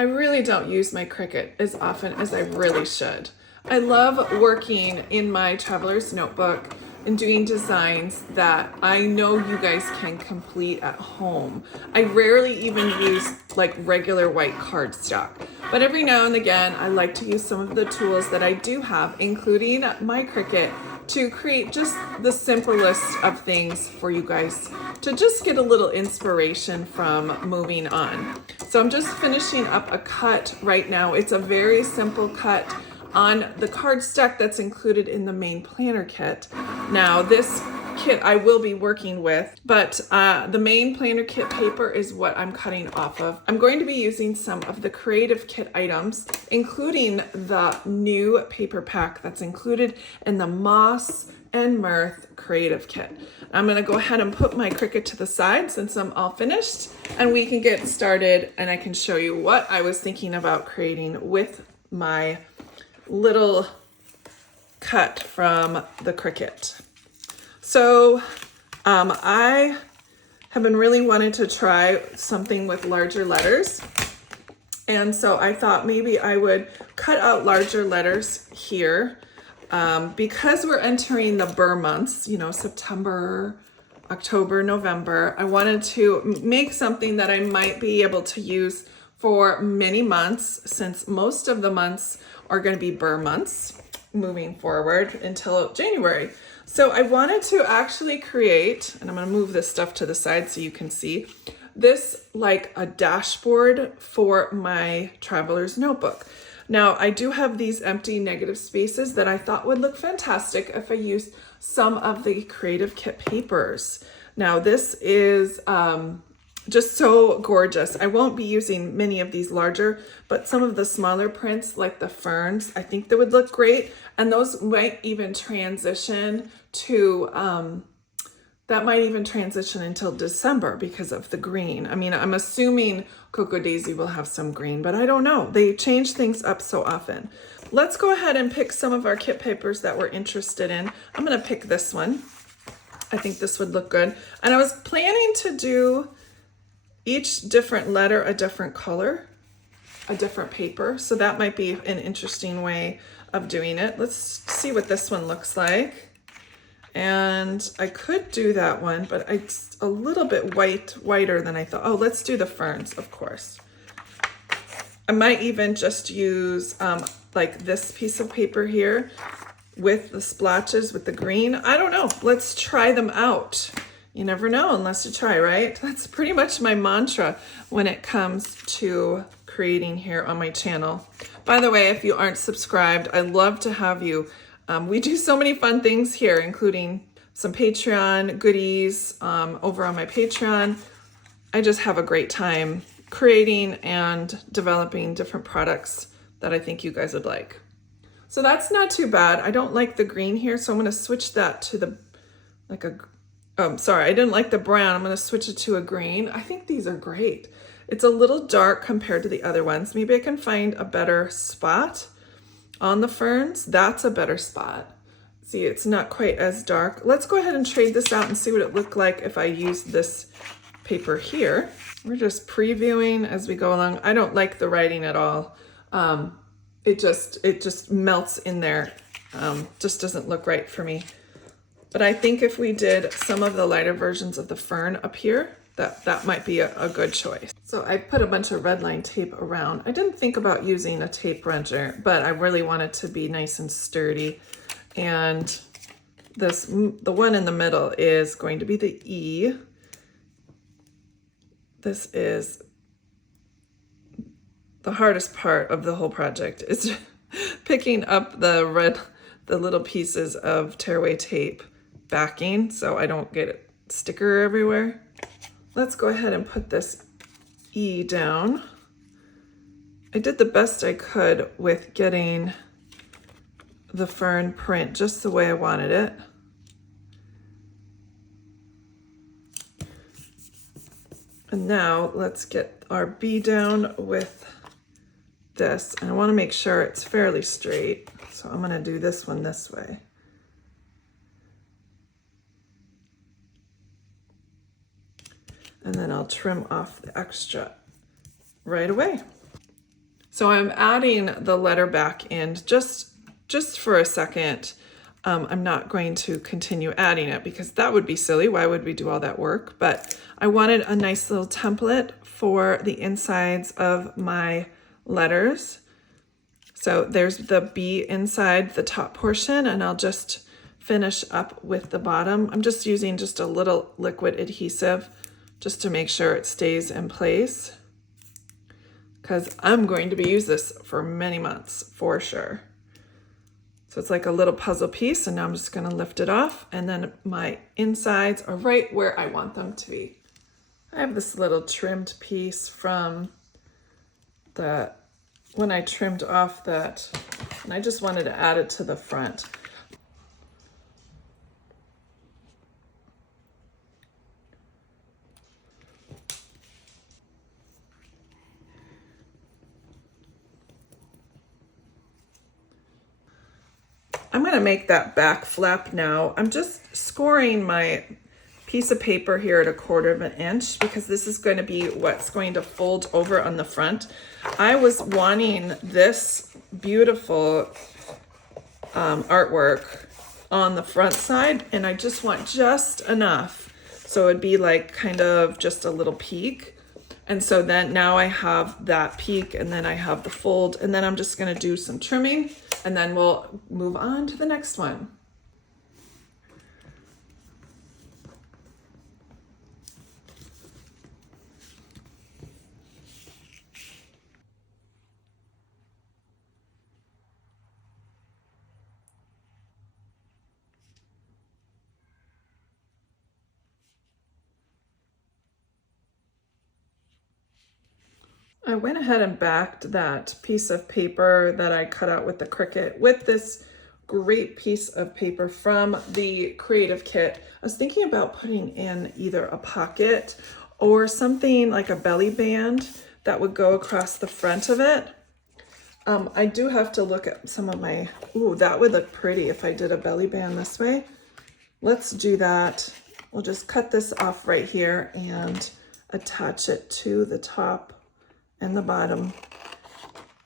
I really don't use my Cricut as often as I really should. I love working in my traveler's notebook and doing designs that I know you guys can complete at home. I rarely even use like regular white cardstock, but every now and again I like to use some of the tools that I do have, including my Cricut, to create just the simplest of things for you guys to just get a little inspiration from moving on. So I'm just finishing up a cut right now. It's a very simple cut on the cardstock that's included in the main planner kit. Now this kit I will be working with, but the main planner kit paper is what I'm cutting off of. I'm going to be using some of the creative kit items, including the new paper pack that's included in the Moss and Mirth creative kit. I'm gonna go ahead and put my Cricut to the side since I'm all finished, and we can get started and I can show you what I was thinking about creating with my little cut from the Cricut. So I have been really wanting to try something with larger letters. And so I thought maybe I would cut out larger letters here because we're entering the BER months, you know, September, October, November. I wanted to make something that I might be able to use for many months, since most of the months are going to be BER months moving forward until January. So I wanted to actually create, and I'm going to move this stuff to the side so you can see, this like a dashboard for my traveler's notebook. Now I do have these empty negative spaces that I thought would look fantastic if I used some of the creative kit papers. Now this is just so gorgeous. I won't be using many of these larger, but some of the smaller prints like the ferns, I think they would look great. And those might even transition to, that might even transition until December because of the green. I mean, I'm assuming Cocoa Daisy will have some green, but I don't know. They change things up so often. Let's go ahead and pick some of our kit papers that we're interested in. I'm gonna pick this one. I think this would look good. And I was planning to do each different letter a different color, a different paper. So that might be an interesting way of doing it. Let's see what this one looks like. And I could do that one, but it's a little bit whiter than I thought. Oh, let's do the ferns, of course. I might even just use like this piece of paper here with the splotches with the green. I don't know. Let's try them out. You never know unless you try, right? That's pretty much my mantra when it comes to creating here on my channel. By the way, if you aren't subscribed, I'd love to have you. We do so many fun things here, including some Patreon goodies over on my Patreon. I just have a great time creating and developing different products that I think you guys would like. So that's not too bad. I don't like the green here, so I'm gonna switch that to the, like a, sorry, I didn't like the brown. I'm gonna switch it to a green. I think these are great. It's a little dark compared to the other ones. Maybe I can find a better spot on the ferns. That's a better spot. See, it's not quite as dark. Let's go ahead and trade this out and see what it looked like if I used this paper here. We're just previewing as we go along. I don't like the writing at all. It just melts in there. Just doesn't look right for me. But I think if we did some of the lighter versions of the fern up here, that might be a good choice. So I put a bunch of red line tape around. I didn't think about using a tape wrencher, but I really want it to be nice and sturdy. And the one in the middle is going to be the E. This is the hardest part of the whole project, is picking up the little pieces of tearaway tape backing so I don't get a sticker everywhere. Let's go ahead and put this E down. I did the best I could with getting the fern print just the way I wanted it. And now let's get our B down with this. And I want to make sure it's fairly straight. So I'm going to do this one this way. And then I'll trim off the extra right away. So I'm adding the letter back in just for a second. I'm not going to continue adding it because that would be silly. Why would we do all that work? But I wanted a nice little template for the insides of my letters. So there's the B inside the top portion, and I'll just finish up with the bottom. I'm just using just a little liquid adhesive just to make sure it stays in place, because I'm going to be using this for many months for sure. So it's like a little puzzle piece, and now I'm just gonna lift it off, and then my insides are right where I want them to be. I have this little trimmed piece from when I trimmed off that, and I just wanted to add it to the front. I'm gonna make that back flap now. I'm just scoring my piece of paper here at 1/4 of an inch because this is going to be what's going to fold over on the front. I was wanting this beautiful artwork on the front side, and I just want just enough so it'd be like kind of just a little peak. And so then now I have that peak, and then I have the fold, and then I'm just going to do some trimming, and then we'll move on to the next one. I went ahead and backed that piece of paper that I cut out with the Cricut with this great piece of paper from the Creative Kit. I was thinking about putting in either a pocket or something like a belly band that would go across the front of it. I do have to look at some of my, ooh, that would look pretty if I did a belly band this way. Let's do that. We'll just cut this off right here and attach it to the top and the bottom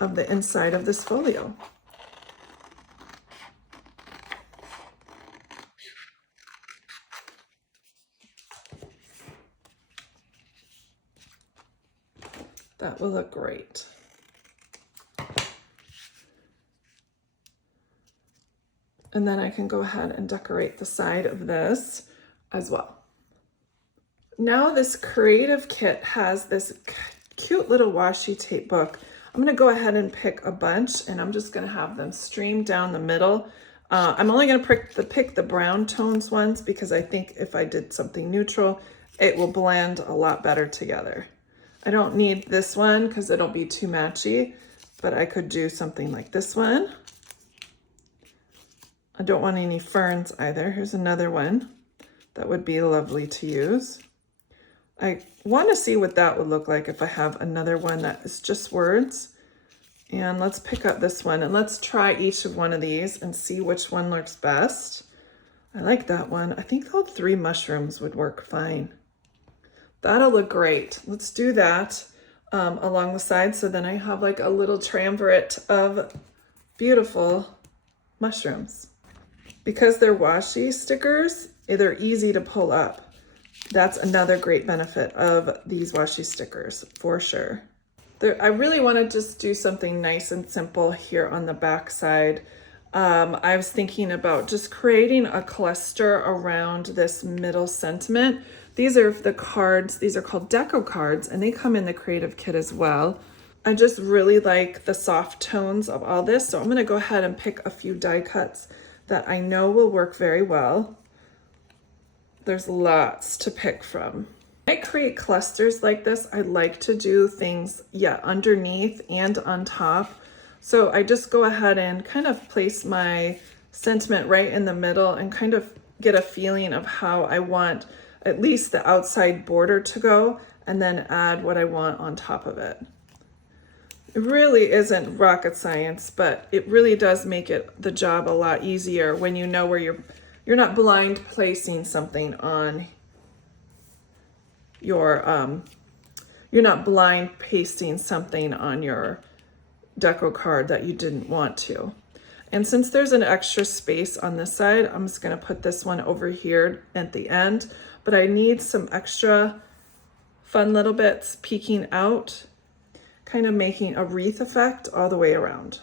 of the inside of this folio. That will look great. And then I can go ahead and decorate the side of this as well. Now this Creative Kit has this cute little washi tape book. I'm gonna go ahead and pick a bunch, and I'm just gonna have them stream down the middle. I'm only gonna pick the brown tones ones because I think if I did something neutral, it will blend a lot better together. I don't need this one because it'll be too matchy, but I could do something like this one. I don't want any ferns either. Here's another one that would be lovely to use. I want to see what that would look like if I have another one that is just words. And let's pick up this one, and let's try each of one of these and see which one looks best. I like that one. I think all 3 mushrooms would work fine. That'll look great. Let's do that along the side, so then I have like a little triumvirate of beautiful mushrooms. Because they're washi stickers, they're easy to pull up. That's another great benefit of these washi stickers, for sure. I really want to just do something nice and simple here on the back side. I was thinking about just creating a cluster around this middle sentiment. These are the cards, these are called deco cards, and they come in the Creative Kit as well. I just really like the soft tones of all this, so I'm going to go ahead and pick a few die cuts that I know will work very well. There's lots to pick from. When I create clusters like this, I like to do things, underneath and on top. So I just go ahead and kind of place my sentiment right in the middle and kind of get a feeling of how I want at least the outside border to go, and then add what I want on top of it. It really isn't rocket science, but it really does make the job a lot easier when you know where you're not blind placing something on your, you're not blind pasting something on your deco card that you didn't want to. And since there's an extra space on this side, I'm just gonna put this one over here at the end, but I need some extra fun little bits peeking out, kind of making a wreath effect all the way around.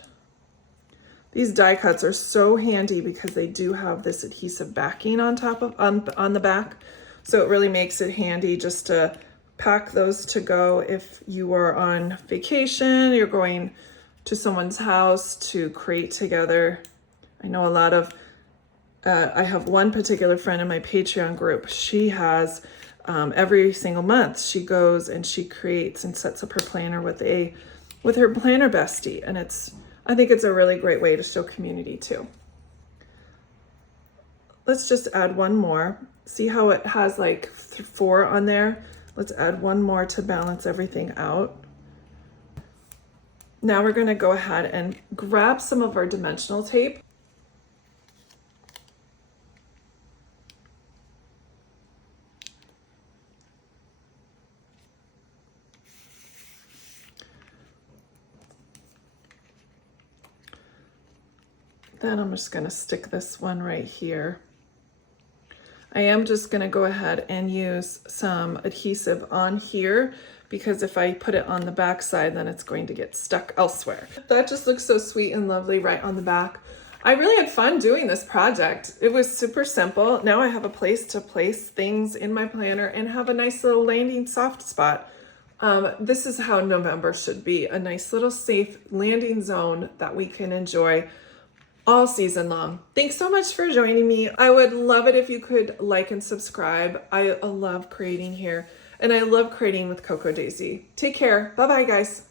These die cuts are so handy because they do have this adhesive backing on top of, on the back. So it really makes it handy just to pack those to go if you are on vacation, you're going to someone's house to create together. I know a lot of, I have one particular friend in my Patreon group. She has every single month she goes and she creates and sets up her planner with her planner bestie, and I think it's a really great way to show community too. Let's just add one more. See how it has like 4 on there? Let's add one more to balance everything out. Now we're going to go ahead and grab some of our dimensional tape. Then I'm just going to stick this one right here. I am just going to go ahead and use some adhesive on here because if I put it on the back side, then it's going to get stuck elsewhere. That just looks so sweet and lovely right on the back. I really had fun doing this project. It was super simple. Now I have a place to place things in my planner and have a nice little landing soft spot. This is how November should be, a nice little safe landing zone that we can enjoy all season long. Thanks so much for joining me. I would love it if you could like and subscribe. I love creating here, and I love creating with Coco Daisy. Take care. Bye-bye, guys.